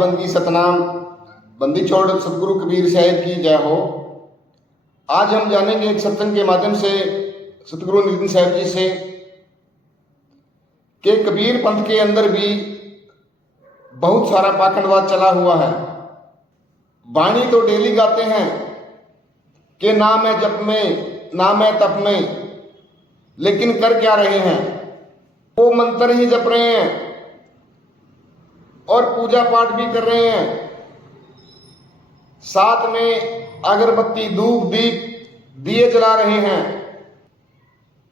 बंदगी सतनाम, बंदी छोड़ सतगुरु कबीर साहिब की जय हो। आज हम जानेंगे एक सत्संग के माध्यम से सतगुरु नितिन साहिब जी से कि कबीर पंथ के अंदर भी बहुत सारा पाखंडवाद चला हुआ है। वाणी तो डेली गाते हैं कि ना मैं जप में ना मैं तप में, लेकिन कर क्या रहे हैं? वो मंत्र ही जप रहे हैं और पूजा पाठ भी कर रहे हैं, साथ में अगरबत्ती धूप दीप दिए जला रहे हैं।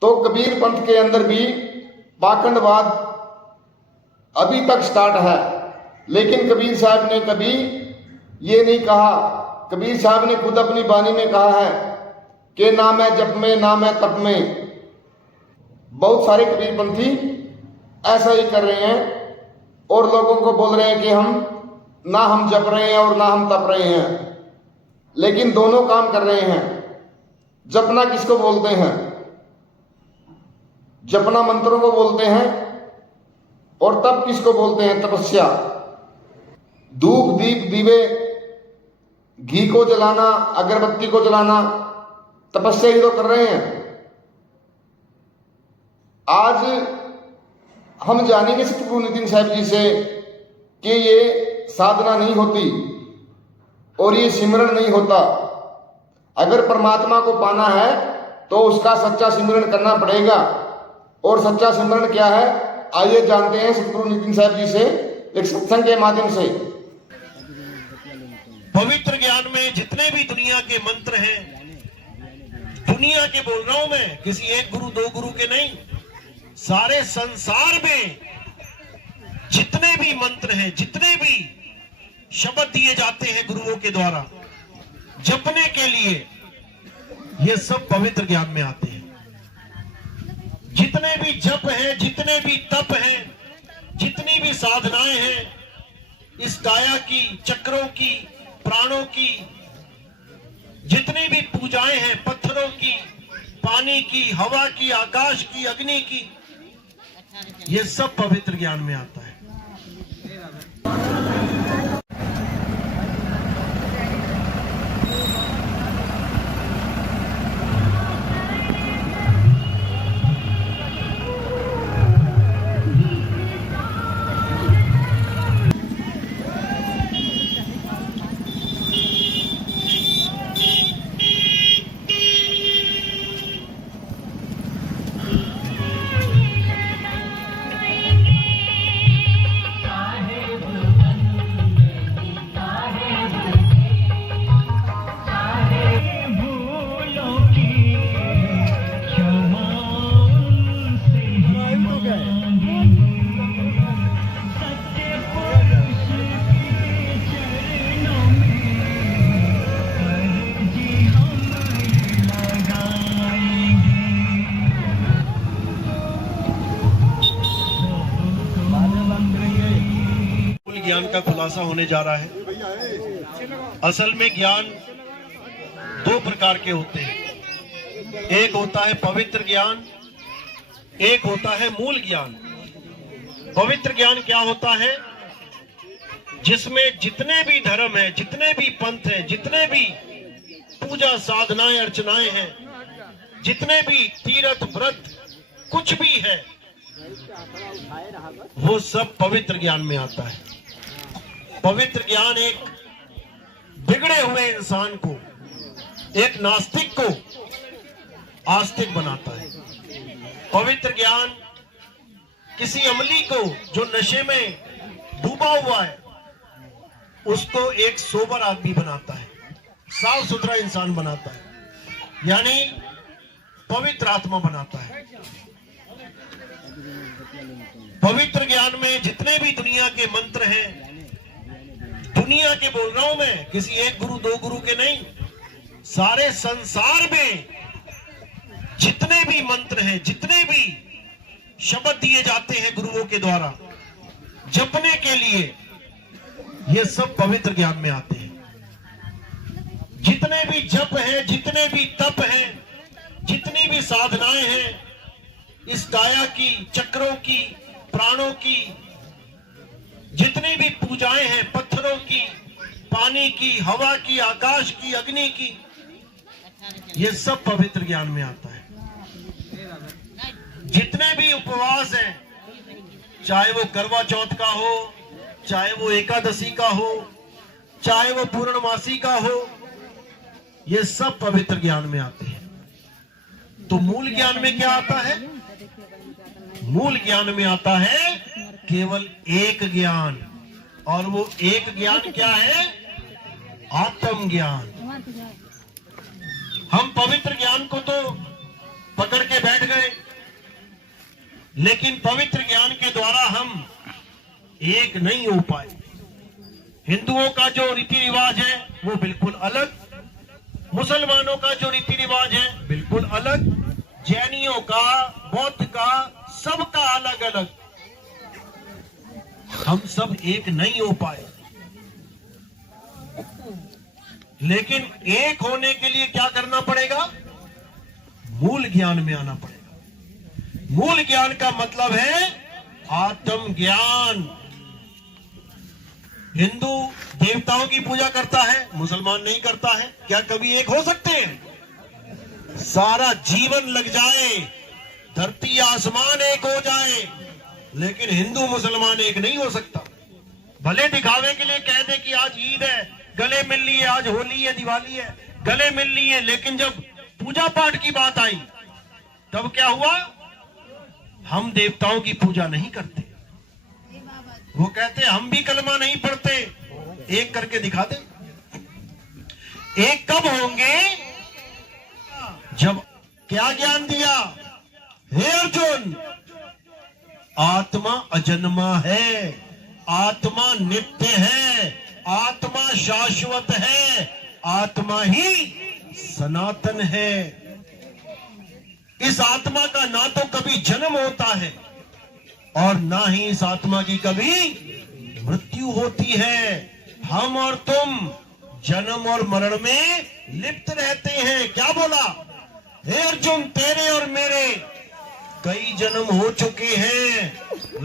तो कबीर पंथ के अंदर भी पाखंडवाद अभी तक स्टार्ट है, लेकिन कबीर साहब ने कभी ये नहीं कहा। कबीर साहब ने खुद अपनी वाणी में कहा है कि ना मैं जप में ना मैं तप में। बहुत सारे कबीर पंथी ऐसा ही कर रहे हैं और लोगों को बोल रहे हैं कि हम जप रहे हैं और ना हम तप रहे हैं, लेकिन दोनों काम कर रहे हैं। जपना किसको बोलते हैं? जपना मंत्रों को बोलते हैं। और तप किसको बोलते हैं? तपस्या। धूप दीप दीवे घी को जलाना, अगरबत्ती को जलाना, तपस्या ही तो कर रहे हैं। आज हम जानेंगे सतगुरु नितिन साहिब जी से कि ये साधना नहीं होती और ये सिमरन नहीं होता। अगर परमात्मा को पाना है तो उसका सच्चा सिमरन करना पड़ेगा। और सच्चा सिमरन क्या है, आइए जानते हैं सतगुरु नितिन साहिब जी से एक सत्संग के माध्यम से। पवित्र ज्ञान में जितने भी दुनिया के मंत्र हैं, दुनिया के बोल रहा हूं मैं, किसी एक गुरु दो गुरु के नहीं, सारे संसार में जितने भी मंत्र हैं, जितने भी शब्द दिए जाते हैं गुरुओं के द्वारा जपने के लिए, ये सब पवित्र ज्ञान में आते हैं। जितने भी जप हैं, जितने भी तप हैं, जितनी भी साधनाएं हैं, इस काया की, चक्रों की, प्राणों की, जितनी भी पूजाएं हैं, पत्थरों की, पानी की, हवा की, आकाश की, अग्नि की, ये सब पवित्र ज्ञान में आता है। ज्ञान का खुलासा होने जा रहा है। असल में ज्ञान दो प्रकार के होते हैं, एक होता है पवित्र ज्ञान, एक होता है मूल ज्ञान। पवित्र ज्ञान क्या होता है? जिसमें जितने भी धर्म है, जितने भी पंथ है, जितने भी पूजा साधनाएं अर्चनाएं हैं, जितने भी तीर्थ व्रत कुछ भी है, वो सब पवित्र ज्ञान में आता है। पवित्र ज्ञान एक बिगड़े हुए इंसान को, एक नास्तिक को आस्तिक बनाता है। पवित्र ज्ञान किसी अमली को जो नशे में डूबा हुआ है, उसको एक सोबर आदमी बनाता है, साफ सुथरा इंसान बनाता है, यानी पवित्र आत्मा बनाता है। पवित्र ज्ञान में जितने भी दुनिया के मंत्र हैं, दुनिया के बोल रहा हूं मैं, किसी एक गुरु दो गुरु के नहीं, सारे संसार में जितने भी मंत्र हैं, जितने भी शब्द दिए जाते हैं गुरुओं के द्वारा जपने के लिए, ये सब पवित्र ज्ञान में आते हैं। जितने भी जप हैं, जितने भी तप हैं, जितनी भी साधनाएं हैं, इस काया की, चक्रों की, प्राणों की, जितनी भी पूजाएं हैं, पत्थरों पानी की, हवा की, आकाश की, अग्नि की, ये सब पवित्र ज्ञान में आता है। जितने भी उपवास हैं, चाहे वो करवा चौथ का हो, चाहे वो एकादशी का हो, चाहे वो पूर्णमासी का हो, ये सब पवित्र ज्ञान में आते हैं। तो मूल ज्ञान में क्या आता है? मूल ज्ञान में आता है केवल एक ज्ञान, और वो एक ज्ञान क्या है? आत्म ज्ञान। हम पवित्र ज्ञान को तो पकड़ के बैठ गए, लेकिन पवित्र ज्ञान के द्वारा हम एक नहीं हो पाए। हिंदुओं का जो रीति रिवाज है वो बिल्कुल अलग, मुसलमानों का जो रीति रिवाज है बिल्कुल अलग, जैनियों का, बौद्ध का, सबका अलग अलग। हम सब एक नहीं हो पाए, लेकिन एक होने के लिए क्या करना पड़ेगा? मूल ज्ञान में आना पड़ेगा। मूल ज्ञान का मतलब है आत्म ज्ञान। हिंदू देवताओं की पूजा करता है, मुसलमान नहीं करता है। क्या कभी एक हो सकते हैं? सारा जीवन लग जाए, धरती आसमान एक हो जाए, लेकिन हिंदू मुसलमान एक नहीं हो सकता। भले दिखावे के लिए कह दे कि आज ईद है, गले मिल लिए, आज होली है, दिवाली है, गले मिल लिए, लेकिन जब पूजा पाठ की बात आई तब क्या हुआ? हम देवताओं की पूजा नहीं करते। वो कहते हम भी कलमा नहीं पढ़ते। एक करके दिखा दे। एक कब होंगे? जब क्या ज्ञान दिया? हे अर्जुन, आत्मा अजन्मा है, आत्मा नित्य है, आत्मा शाश्वत है, आत्मा ही सनातन है। इस आत्मा का ना तो कभी जन्म होता है और ना ही इस आत्मा की कभी मृत्यु होती है। हम और तुम जन्म और मरण में लिप्त रहते हैं। क्या बोला? हे अर्जुन, तेरे और मेरे कई जन्म हो चुके हैं,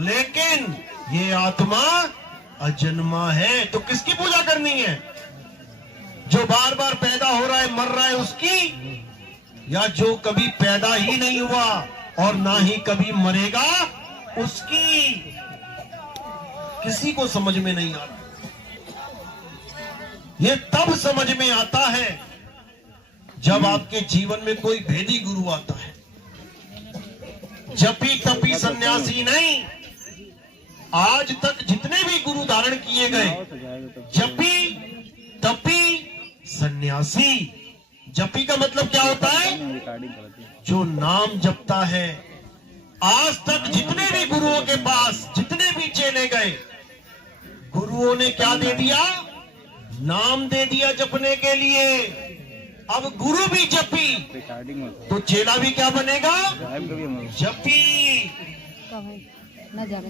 लेकिन ये आत्मा अजन्मा है। तो किसकी पूजा करनी है? जो बार बार पैदा हो रहा है, मर रहा है, उसकी? या जो कभी पैदा ही नहीं हुआ और ना ही कभी मरेगा, उसकी? किसी को समझ में नहीं आ रहा। ये तब समझ में आता है जब आपके जीवन में कोई भेदी गुरु आता है। जपी तपी सन्यासी नहीं। आज तक जितने भी गुरु धारण किए गए, जपी तपी सन्यासी। जपी का मतलब क्या होता है? जो नाम जपता है। आज तक जितने भी गुरुओं के पास जितने भी चेले गए, गुरुओं ने क्या दे दिया? नाम दे दिया जपने के लिए। अब गुरु भी जपी तो चेला भी क्या बनेगा? जपी।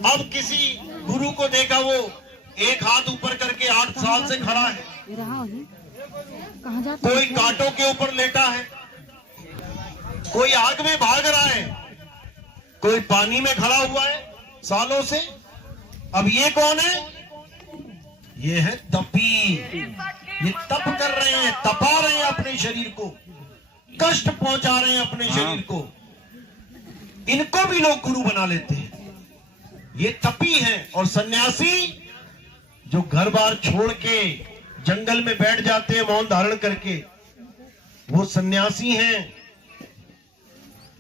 अब किसी गुरु को देखा, वो एक हाथ ऊपर करके 8 साल से खड़ा है, कोई कांटों के ऊपर लेटा है, कोई आग में भाग रहा है, कोई पानी में खड़ा हुआ है सालों से। अब ये कौन है? ये है तपी। ये तप कर रहे हैं, तपा रहे हैं अपने शरीर को, कष्ट पहुंचा रहे हैं अपने शरीर को। इनको भी लोग गुरु बना लेते हैं। ये तपी है। और सन्यासी जो घर बार छोड़ के जंगल में बैठ जाते हैं मौन धारण करके, वो सन्यासी हैं।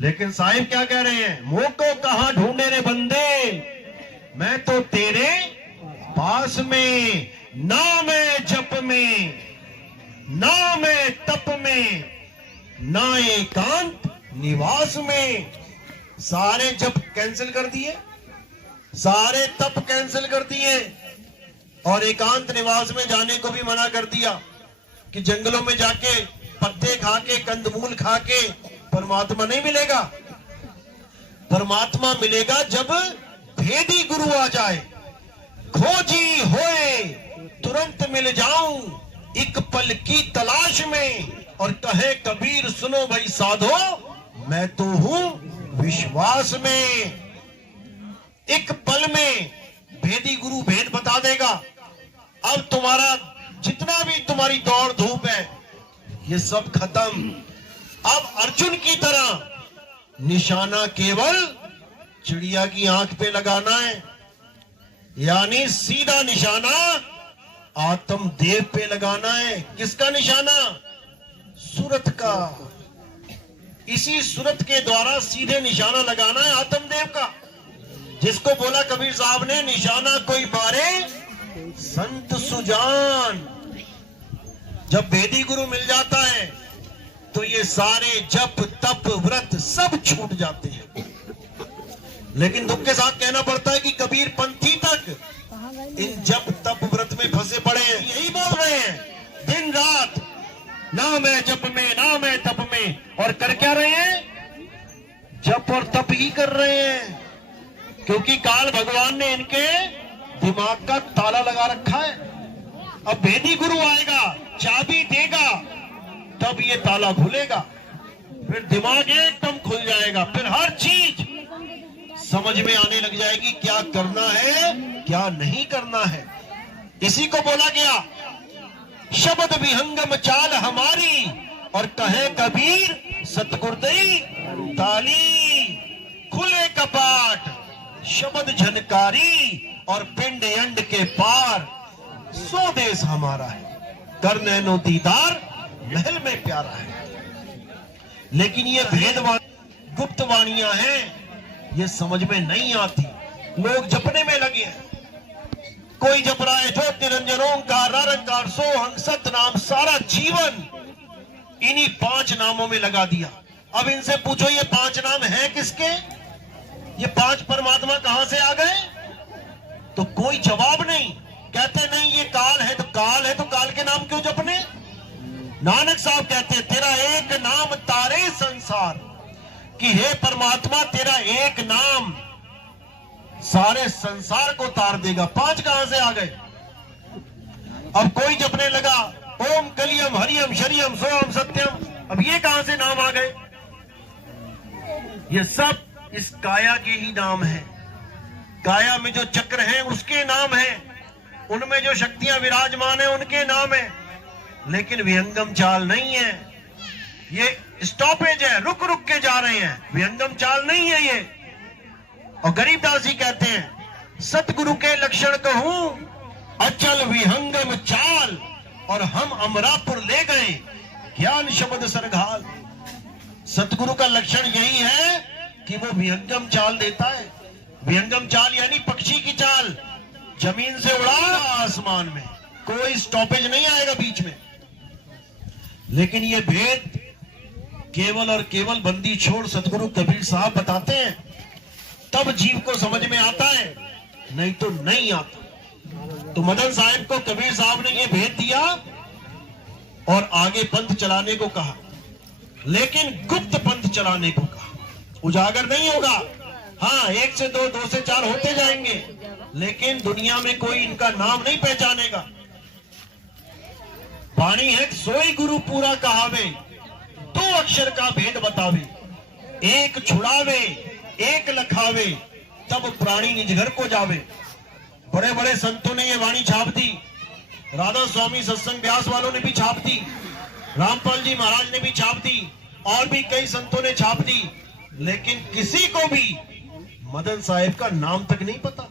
लेकिन साहिब क्या कह रहे हैं? मोह को कहां ढूंढे रे बंदे, मैं तो तेरे पास में, ना मैं जप में, ना मैं तप में, ना एकांत निवास में। सारे जप कैंसिल कर दिए, सारे तप कैंसिल कर दिए, और एकांत निवास में जाने को भी मना कर दिया कि जंगलों में जाके पत्ते खा के, कंदमूल खा के परमात्मा नहीं मिलेगा। परमात्मा मिलेगा जब भेदी गुरु आ जाए। खोजी होए तुरंत मिल जाऊं, एक पल की तलाश में, और कहे कबीर सुनो भाई साधो, मैं तो हूं विश्वास में। एक पल में भेदी गुरु भेद बता देगा। अब तुम्हारा जितना जितना भी तुम्हारी दौड़ धूप है ये सब खत्म। अब अर्जुन की तरह निशाना केवल चिड़िया की आंख पे लगाना है, यानी सीधा निशाना आत्मदेव पे लगाना है। किसका निशाना? सूरत का। इसी सूरत के द्वारा सीधे निशाना लगाना है आत्मदेव का, जिसको बोला कबीर साहब ने, निशाना कोई मारे संत सुजान। जब वेदी गुरु मिल जाता है तो ये सारे जप तप व्रत सब छूट जाते हैं। लेकिन दुख के साथ कहना पड़ता है कि कबीर पंथी तक इन जप तप व्रत में फंसे पड़े हैं। यही बोल रहे हैं दिन रात, नाम है जप में, नाम है तप में, और कर क्या रहे हैं? जप और तप ही कर रहे हैं, क्योंकि काल भगवान ने इनके दिमाग का ताला लगा रखा है। अब वेदी गुरु आएगा, चाबी देगा, तब ये ताला खुलेगा, फिर दिमाग एकदम खुल जाएगा, फिर हर चीज समझ में आने लग जाएगी, क्या करना है क्या नहीं करना है। इसी को बोला गया शब्द विहंगम चाल हमारी, और कहे कबीर सतगुरुदई ताली। खुले कपाट शब्द झनकारी, और पिंड अंड के पार सो देश हमारा है। कर नैनो दीदार महल में प्यारा है। लेकिन ये भेदवाणी गुप्त वाणियां हैं, ये समझ में नहीं आती। लोग जपने में लगे हैं। कोई जप रहा है ज्योत निरंजन ओंकार निरंकार सोहं सतनाम, सारा जीवन इन्हीं 5 नामों में लगा दिया। अब इनसे पूछो ये 5 नाम है किसके? ये 5 परमात्मा कहां से आ गए? तो कोई जवाब नहीं। कहते नहीं ये काल है, तो काल है तो काल के नाम क्यों जपने? नानक साहब कहते तेरा एक नाम तारे संसार, कि हे परमात्मा तेरा एक नाम सारे संसार को तार देगा। 5 कहां से आ गए? अब कोई जपने लगा ओम कलियम हरियम शरियम सोम सत्यम, अब ये कहां से नाम आ गए? ये सब इस काया के ही नाम है। काया में जो चक्र है उसके नाम है, उनमें जो शक्तियां विराजमान है उनके नाम है। लेकिन विहंगम चाल नहीं है, ये स्टॉपेज है, रुक रुक के जा रहे हैं, विहंगम चाल नहीं है ये। और गरीबदास जी कहते हैं सतगुरु के लक्षण कहूं अचल विहंगम चाल, और हम अमरापुर ले गए ज्ञान शब्द सरघाल। सतगुरु का लक्षण यही है कि वो विहंगम चाल देता है। विहंगम चाल यानी पक्षी की चाल, जमीन से उड़ा आसमान में, कोई स्टॉपेज नहीं आएगा बीच में। लेकिन ये भेद केवल और केवल बंदी छोड़ सतगुरु कबीर साहब बताते हैं, तब जीव को समझ में आता है, नहीं तो नहीं आता। तो मदन साहब को कबीर साहब ने यह भेद दिया और आगे पंथ चलाने को कहा, लेकिन गुप्त पंथ चलाने को कहा। उजागर नहीं होगा, हाँ 1 से 2, 2 से 4 होते जाएंगे, लेकिन दुनिया में कोई इनका नाम नहीं पहचानेगा। वाणी है सोई गुरु पूरा कहावे, 2 अक्षर का भेद बतावे, एक छुड़ावे एक लखावे, तब प्राणी निज घर को जावे। बड़े बड़े संतों ने ये वाणी छाप दी, राधा स्वामी सत्संग व्यास वालों ने भी छाप दी, रामपाल जी महाराज ने भी छाप दी, और भी कई संतों ने छाप दी, लेकिन किसी को भी मदन साहिब का नाम तक नहीं पता।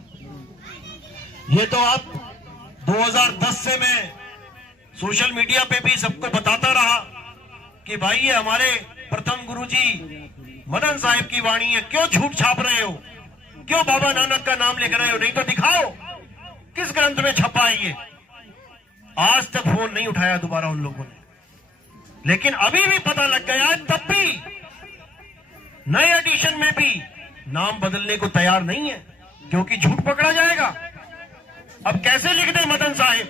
ये तो आप 2010 से मैं सोशल मीडिया पे भी सबको बताता रहा कि भाई ये हमारे प्रथम गुरुजी मदन साहिब की वाणी है, क्यों झूठ छाप रहे हो, क्यों बाबा नानक का नाम लिख रहे हो, नहीं तो दिखाओ किस ग्रंथ में छपा है ये। आज तक फोन नहीं उठाया दोबारा उन लोगों ने, लेकिन अभी भी पता लग गया है, तब भी नए एडिशन में भी नाम बदलने को तैयार नहीं है, क्योंकि झूठ पकड़ा जाएगा। अब कैसे लिख दे मदन साहिब,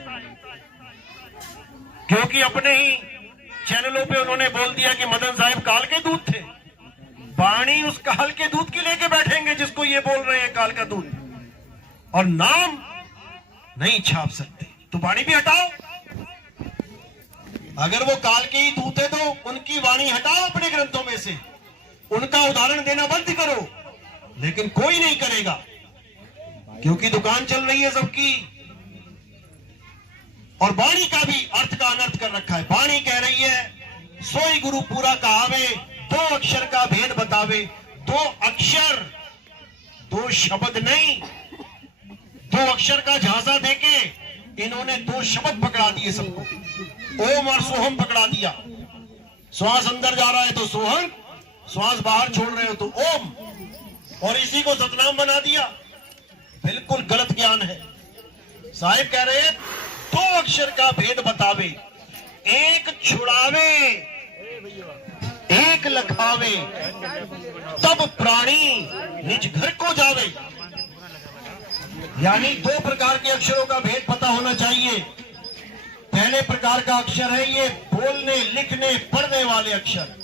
क्योंकि अपने ही चैनलों पे उन्होंने बोल दिया कि मदन साहिब काल के दूत थे। वाणी उस काल के दूत की लेके बैठेंगे जिसको ये बोल रहे हैं काल का दूत, और नाम नहीं छाप सकते, तो वाणी भी हटाओ। अगर वो काल के ही दूत है तो उनकी वाणी हटाओ अपने ग्रंथों में से, उनका उदाहरण देना बंद करो। लेकिन कोई नहीं करेगा, क्योंकि दुकान चल रही है सबकी, और वाणी का भी अर्थ का अनर्थ कर रखा है। वाणी कह रही है सोई गुरु पूरा कहावे, दो अक्षर का भेद बतावे। दो अक्षर, दो शब्द नहीं, दो अक्षर का झांसा देके इन्होंने दो शब्द पकड़ा दिए सबको, ओम और सोहम पकड़ा दिया। श्वास अंदर जा रहा है तो सोहम, श्वास बाहर छोड़ रहे हो तो ओम, और इसी को सतनाम बना दिया। बिल्कुल गलत ज्ञान है। साहिब कह रहे हैं दो अक्षर का भेद बतावे, एक छुड़ावे एक लखावे, तब प्राणी निज घर को जावे। यानी दो प्रकार के अक्षरों का भेद पता होना चाहिए। पहले प्रकार का अक्षर है ये बोलने लिखने पढ़ने वाले अक्षर।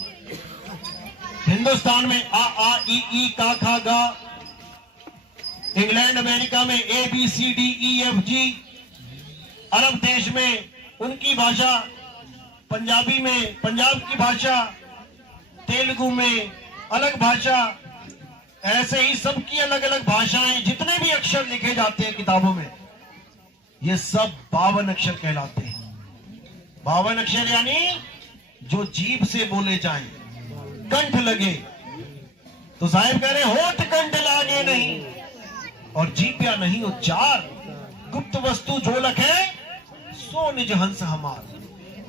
हिंदुस्तान में आ आ ई ई का खा गा, इंग्लैंड अमेरिका में A B C D E F G, अरब देश में उनकी भाषा, पंजाबी में पंजाब की भाषा, तेलुगु में अलग भाषा, ऐसे ही सबकी अलग अलग भाषाएं। जितने भी अक्षर लिखे जाते हैं किताबों में, ये सब 52 अक्षर कहलाते हैं। 52 अक्षर यानी जो जीभ से बोले जाएं, कंठ लगे। तो साहिब कह रहे होठ कंठ लागे नहीं, और जीभ या नहीं उच्चार। गुप्त वस्तु जो लखे सो निज हंस हमार।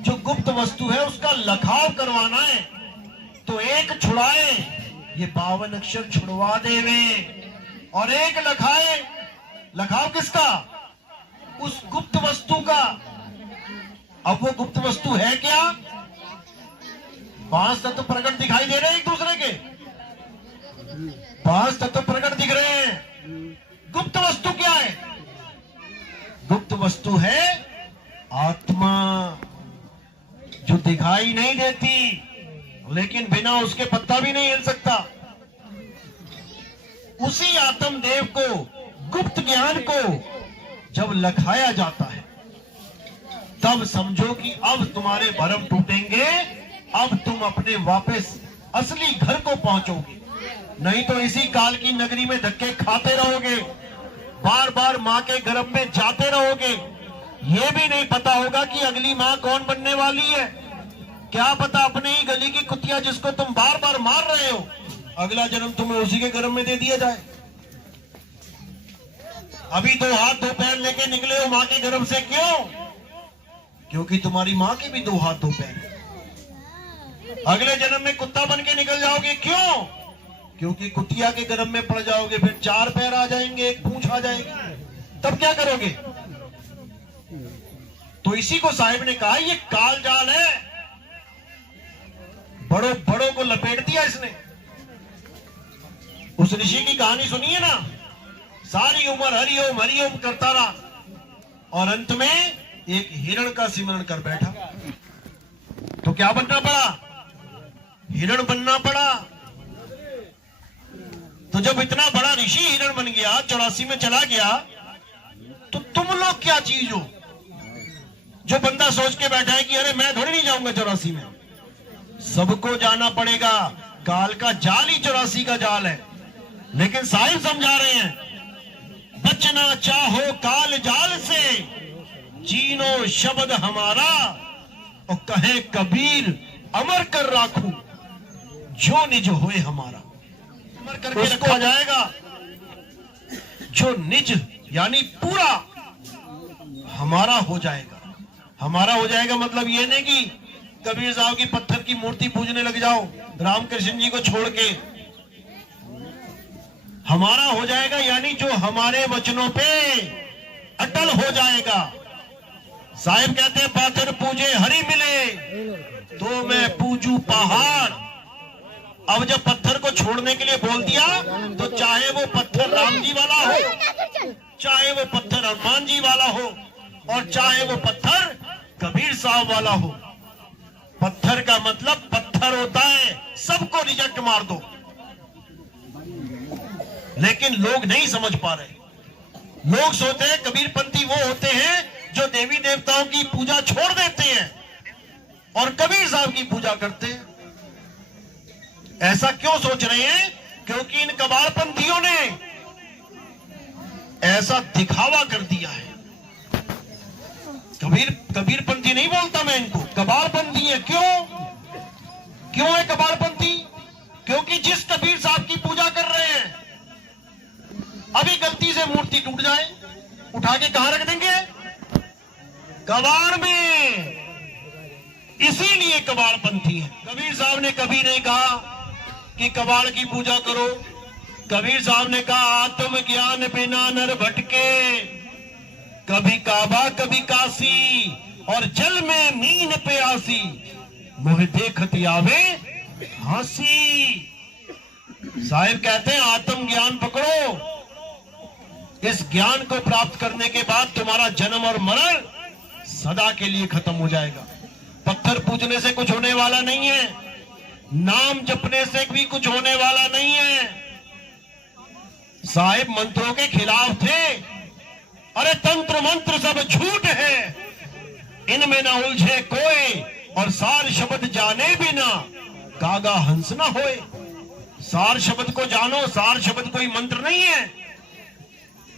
जो गुप्त वस्तु है उसका लखाव करवाना है तो एक छुड़ाए, ये 52 अक्षर छुड़वा देवे, और एक लखाए। लखाव किसका? उस गुप्त वस्तु का। अब वो गुप्त वस्तु है क्या? 5 तत्व प्रकट दिखाई दे रहे हैं एक दूसरे के, 5 तत्व प्रकट दिख रहे हैं। गुप्त वस्तु क्या है? गुप्त वस्तु है आत्मा, जो दिखाई नहीं देती, लेकिन बिना उसके पत्ता भी नहीं हिल सकता। उसी आत्मदेव को, गुप्त ज्ञान को जब लखाया जाता है, तब समझो कि अब तुम्हारे भरम टूटेंगे, अब तुम अपने वापस असली घर को पहुंचोगे। नहीं तो इसी काल की नगरी में धक्के खाते रहोगे, बार बार मां के गर्भ में जाते रहोगे। ये भी नहीं पता होगा कि अगली मां कौन बनने वाली है। क्या पता अपने ही गली की कुतिया जिसको तुम बार बार मार रहे हो, अगला जन्म तुम्हें उसी के गर्भ में दे दिया जाए। अभी 2 हाथ 2 पैर लेके निकले हो मां के गर्भ से, क्यों? क्योंकि तुम्हारी मां के भी 2 हाथ 2 पैर। अगले जन्म में कुत्ता बन के निकल जाओगे, क्यों? क्योंकि कुतिया के गर्भ में पड़ जाओगे, फिर 4 पैर आ जाएंगे, 1 पूंछ आ जाएगी, तब क्या करोगे? तो इसी को साहिब ने कहा ये काल जाल है। बड़ों बड़ों को लपेट दिया इसने। उस ऋषि की कहानी सुनिए ना, सारी उम्र हरिओम हरिओम करता रहा, और अंत में एक हिरण का सिमरण कर बैठा। तो क्या बनना पड़ा? हिरण बनना पड़ा। तो जब इतना बड़ा ऋषि हिरण बन गया, 84 में चला गया, तो तुम लोग क्या चीज हो? जो बंदा सोच के बैठा है कि अरे मैं थोड़ी नहीं जाऊंगा 84 में, सबको जाना पड़ेगा। काल का जाल ही 84 का जाल है। लेकिन साहिब समझा रहे हैं, बचना चाहो काल जाल से, जीनो शब्द हमारा, और कहे कबीर अमर कर राखू, जो निज होए हमारा। अमर करके रखा जाएगा। जो निज यानी पूरा हमारा हो जाएगा। हमारा हो जाएगा मतलब ये नहीं कि कबीर साहब की पत्थर की मूर्ति पूजने लग जाओ रामकृष्ण जी को छोड़ के। हमारा हो जाएगा यानी जो हमारे वचनों पे अटल हो जाएगा। साहिब कहते हैं पाथर पूजे हरि मिले, तो मैं पूजू पहाड़। अब जब पत्थर को छोड़ने के लिए बोल दिया, तो चाहे वो पत्थर राम जी वाला हो, चाहे वो पत्थर हनुमान जी वाला हो, और चाहे वो पत्थर कबीर साहब वाला हो। पत्थर का मतलब पत्थर होता है, सबको रिजेक्ट मार दो। लेकिन लोग नहीं समझ पा रहे। लोग सोचते हैं कबीरपंथी वो होते हैं जो देवी देवताओं की पूजा छोड़ देते हैं और कबीर साहब की पूजा करते हैं। ऐसा क्यों सोच रहे हैं? क्योंकि इन कबाड़पंथियों ने ऐसा दिखावा कर दिया है कबीरपंथी नहीं बोलता मैं इनको, कबाड़पंथी है। क्यों है कबाड़पंथी? क्योंकि जिस कबीर साहब की पूजा कर रहे हैं, अभी गलती से मूर्ति टूट जाए, उठा के कहां रख देंगे? कबाड़ में। इसीलिए कबाड़पंथी है। कबीर साहब ने कभी नहीं कहा कि कबाड़ की पूजा करो। कबीर साहब ने कहा आत्म ज्ञान बिना नर भटके, कभी काबा कभी काशी, और जल में मीन प्यासी, मोह देखत आवे हंसी। साहिब कहते हैं आत्म ज्ञान पकड़ो। इस ज्ञान को प्राप्त करने के बाद तुम्हारा जन्म और मरण सदा के लिए खत्म हो जाएगा। पत्थर पूजने से कुछ होने वाला नहीं है, नाम जपने से भी कुछ होने वाला नहीं है। साहिब मंत्रों के खिलाफ थे। अरे तंत्र मंत्र सब झूठ है, इनमें ना उलझे कोई, और सार शब्द जाने बिना कागा हंस ना होए। सार शब्द को जानो। सार शब्द कोई मंत्र नहीं है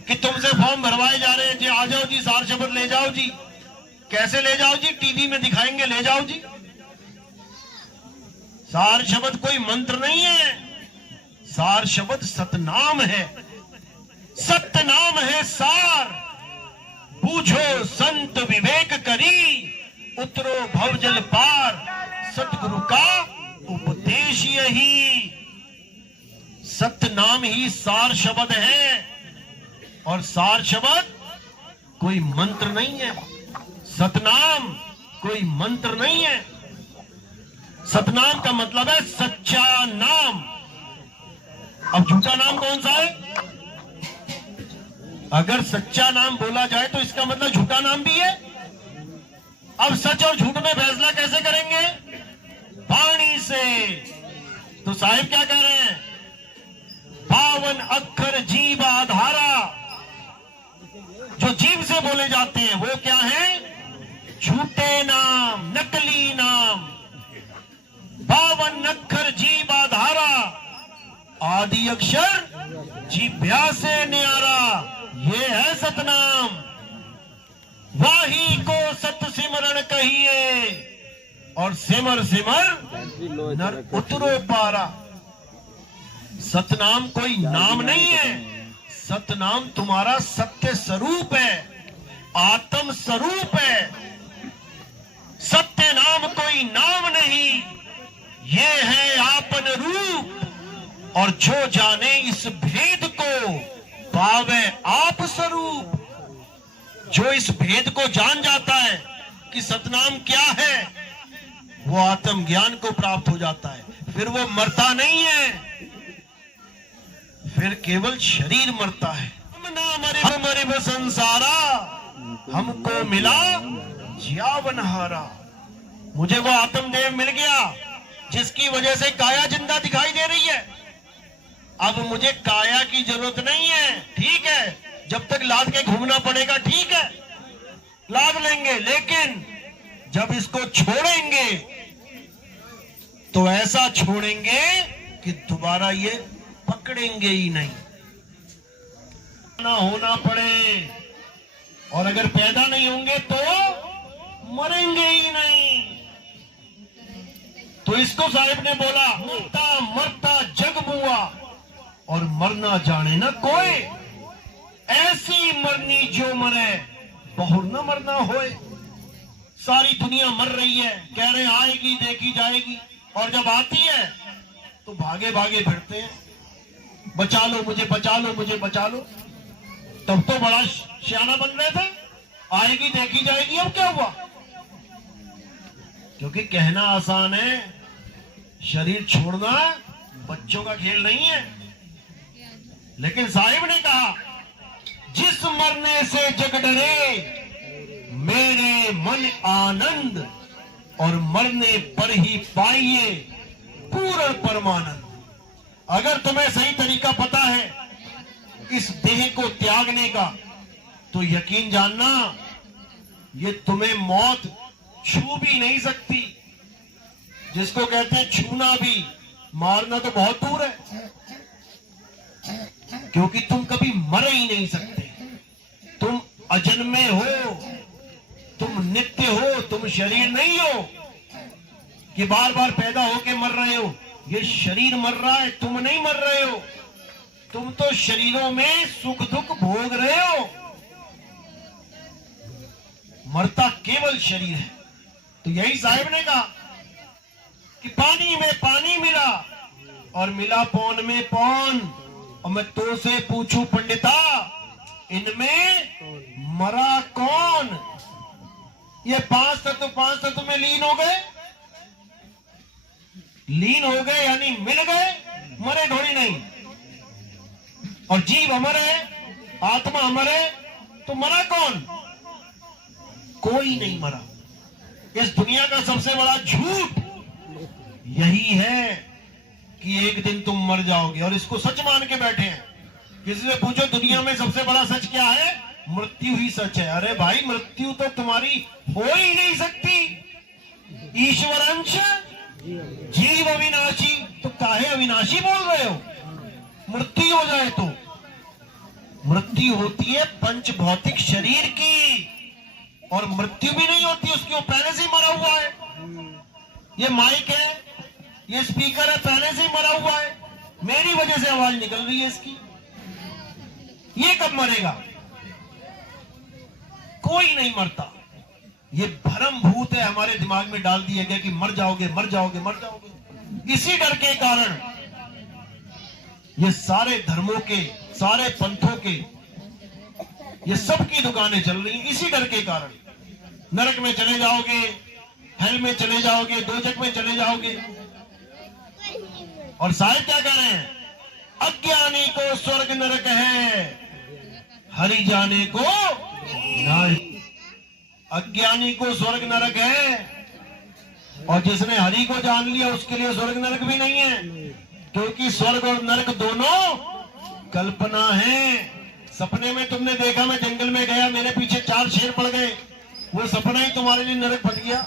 कि तुमसे फॉर्म भरवाए जा रहे हैं जी, आ जाओ जी सार शब्द ले जाओ जी। कैसे ले जाओ जी? टीवी में दिखाएंगे, ले जाओ जी। सार शब्द कोई मंत्र नहीं है। सार शब्द सतनाम है। सत्य नाम है सार। बूझो संत विवेक करी, उतरो भवजल पार, सतगुरु का उपदेश यही। सत्य नाम ही सार शब्द है, और सार शब्द कोई मंत्र नहीं है। सतनाम कोई मंत्र नहीं है। सतनाम का मतलब है सच्चा नाम। अब झूठा नाम कौन सा है? अगर सच्चा नाम बोला जाए तो इसका मतलब झूठा नाम भी है। अब सच और झूठ में फैसला कैसे करेंगे? वाणी से। तो साहिब क्या कह रहे हैं? 52 अक्षर जीव आधारा, जो जीव से बोले जाते हैं वो क्या है? झूठे नाम, नकली नाम। 52 अक्षर जीव आधारा, आदि अक्षर जीभ्या से न्यारा, ये है सतनाम। वाही को सत सिमरण कहिए, और सिमर सिमर नर उतरो पारा। सतनाम कोई नाम नहीं है। सतनाम तुम्हारा सत्य स्वरूप है, आत्म स्वरूप है। सत्य नाम कोई नाम नहीं, ये है आपन रूप। और जो जाने इस भेद को, पावे आप स्वरूप। जो इस भेद को जान जाता है कि सतनाम क्या है, वो आत्म ज्ञान को प्राप्त हो जाता है। फिर वो मरता नहीं है, फिर केवल शरीर मरता है। हम ना मरे मरे संसारा, हमको मिला जीवनहारा। मुझे वो आत्मदेव मिल गया जिसकी वजह से काया जिंदा दिखाई दे रही है। अब मुझे काया की जरूरत नहीं है। ठीक है, जब तक लाद के घूमना पड़ेगा ठीक है, लाद लेंगे, लेकिन जब इसको छोड़ेंगे तो ऐसा छोड़ेंगे कि दोबारा ये पकड़ेंगे ही नहीं। ना होना पड़े, और अगर पैदा नहीं होंगे तो मरेंगे ही नहीं। तो इसको साहिब ने बोला, मरता मरता जग बुआ, और मरना जाने ना कोई, ऐसी मरनी जो मरे बहुर न मरना होए। सारी दुनिया मर रही है, कह रहे आएगी देखी जाएगी, और जब आती है तो भागे भागे फिरते हैं, बचा लो मुझे, बचा लो मुझे, बचा लो। तब तो बड़ा सियाना बन रहे थे, आएगी देखी जाएगी। अब क्या हुआ? क्योंकि कहना आसान है, शरीर छोड़ना बच्चों का खेल नहीं है। लेकिन साहिब ने कहा, जिस मरने से जग डरे, मेरे मन आनंद, और मरने पर ही पाइए पूर्ण परमानंद। अगर तुम्हें सही तरीका पता है इस देह को त्यागने का, तो यकीन जानना ये तुम्हें मौत छू भी नहीं सकती। जिसको कहते हैं छूना भी, मारना तो बहुत दूर है, क्योंकि तुम कभी मर ही नहीं सकते। तुम अजन्मे हो, तुम नित्य हो, तुम शरीर नहीं हो कि बार बार पैदा होके मर रहे हो। ये शरीर मर रहा है, तुम नहीं मर रहे हो। तुम तो शरीरों में सुख दुख भोग रहे हो, मरता केवल शरीर है। तो यही साहिब ने कहा कि पानी में पानी मिला और मिला पौन में पौन। और मैं तो से पूछूं पंडिता, इनमें मरा कौन? ये पांच तत्व में लीन हो गए, यानी मिल गए, मरे थोड़ी नहीं। और जीव अमर है, आत्मा अमर है, तो मरा कौन? कोई नहीं मरा। इस दुनिया का सबसे बड़ा झूठ यही है कि एक दिन तुम मर जाओगे, और इसको सच मान के बैठे हैं। किसी से पूछो दुनिया में सबसे बड़ा सच क्या है? मृत्यु ही सच है। अरे भाई, मृत्यु तो तुम्हारी हो ही नहीं सकती। ईश्वर अंश जीव अविनाशी, तो काहे अविनाशी बोल रहे हो? मृत्यु हो जाए तो मृत्यु होती है पंच भौतिक शरीर की, और मृत्यु भी नहीं होती उसकी, वो पहले से ही मरा हुआ है। ये माइक है, ये स्पीकर है, पहले से ही मरा हुआ है। मेरी वजह से आवाज निकल रही है इसकी। ये कब मरेगा? कोई नहीं मरता। ये भ्रम भूत है हमारे दिमाग में डाल दिया गया कि मर जाओगे, मर जाओगे, मर जाओगे। इसी डर के कारण ये सारे धर्मों के, सारे पंथों के, ये सब की दुकानें चल रही हैं इसी डर के कारण। नरक में चले जाओगे, हेल में चले जाओगे, दोजख में चले जाओगे। और साहिब क्या कह रहे हैं? अज्ञानी को स्वर्ग नरक है, हरि जाने को नहीं। अज्ञानी को स्वर्ग नरक है, और जिसने हरि को जान लिया उसके लिए स्वर्ग नरक भी नहीं है, क्योंकि स्वर्ग और नरक दोनों कल्पना है। सपने में तुमने देखा मैं जंगल में गया, मेरे पीछे 4 शेर पड़ गए, वो सपना ही तुम्हारे लिए नरक बन गया।